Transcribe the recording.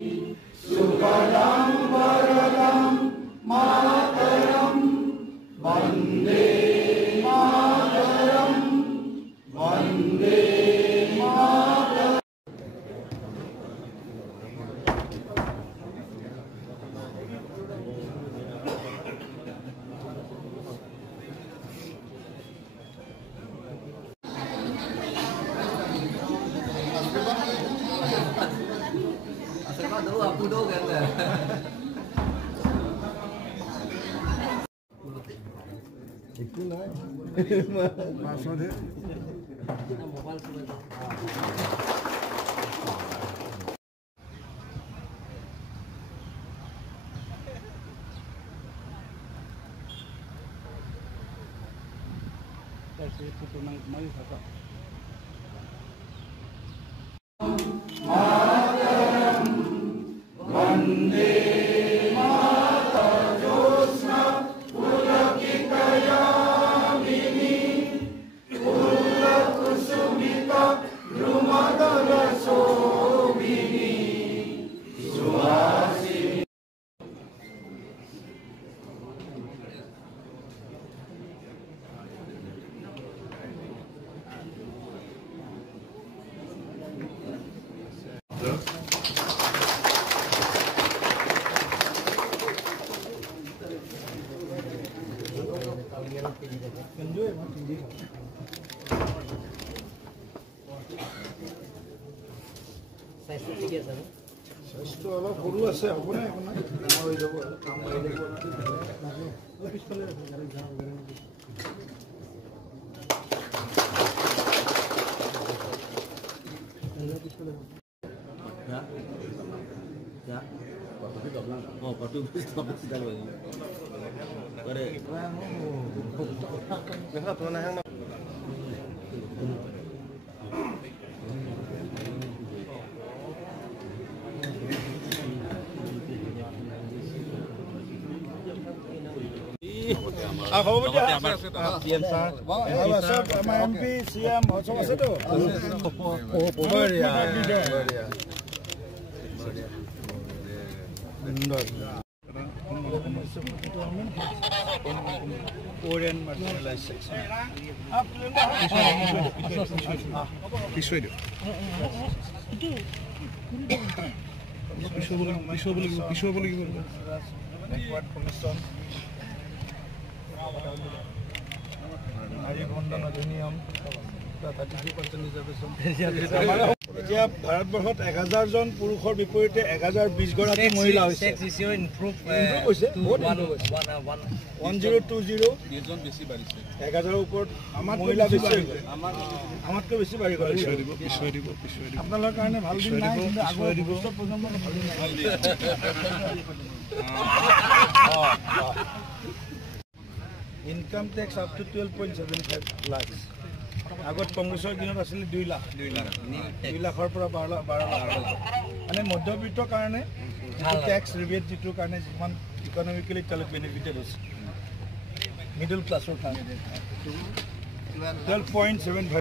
Sukhadam Varadam Mataram Vande Mataram Vande Mataram. Aku do kan lah. Itu lah. Maksudnya. Mobile tu. Saya foto mari satu. Vande Mata Josna Pulakita Yamini Pulla Kusumita Drumadara Sobhini Suhasini. Size tu tiga sana. Size tu ala guru ase, apa na? Apa na? Nama itu apa? Kamu itu apa? Office kali ada garam garam. Ya. Ya. Waktu itu bilang. Oh, waktu itu stop sekali lagi. Kore. Dengar tuh nanya. Apa baca? CM sah. Apa sah? MP CM macam apa tu? Beria. Benar. Korean marginalization. Pisau itu. Pisau boleh. Backward commission. নাৰী খণ্ডন অধিনিয়ম এতিয়া ভাৰতবৰ্ষত 1000 জন পুৰুষৰ বিপৰীতে 1020 গৰাকী মহিলা হৈছে। 1020 বেছি বাঢ়িছে 1000ৰ ওপৰত আমাৰ মহিলা বেছি আমাতকৈ বেছি বাঢ়ি গ'ল। পিছুৱাই দিব আপোনালোকৰ কাৰণে ভাল দিন নাই, কিন্তু আগৰ প্ৰজন্মৰ ভাল দিন নাই। Income tax up to 12.75 lakh. আগত কংগ্ৰেছৰ দিনত আছিল 2 লাখ। 2 লাখৰ পৰা 12 লাখ মানে মধ্যবিত্তৰ কাৰণে টেক্স ৰিবেট যিটোৰ কাৰণে যিমান ইকনমিকেলি তেওঁলোক বেনিফিটেড হৈছে মিডল ক্লাছৰ কাৰণে 12.75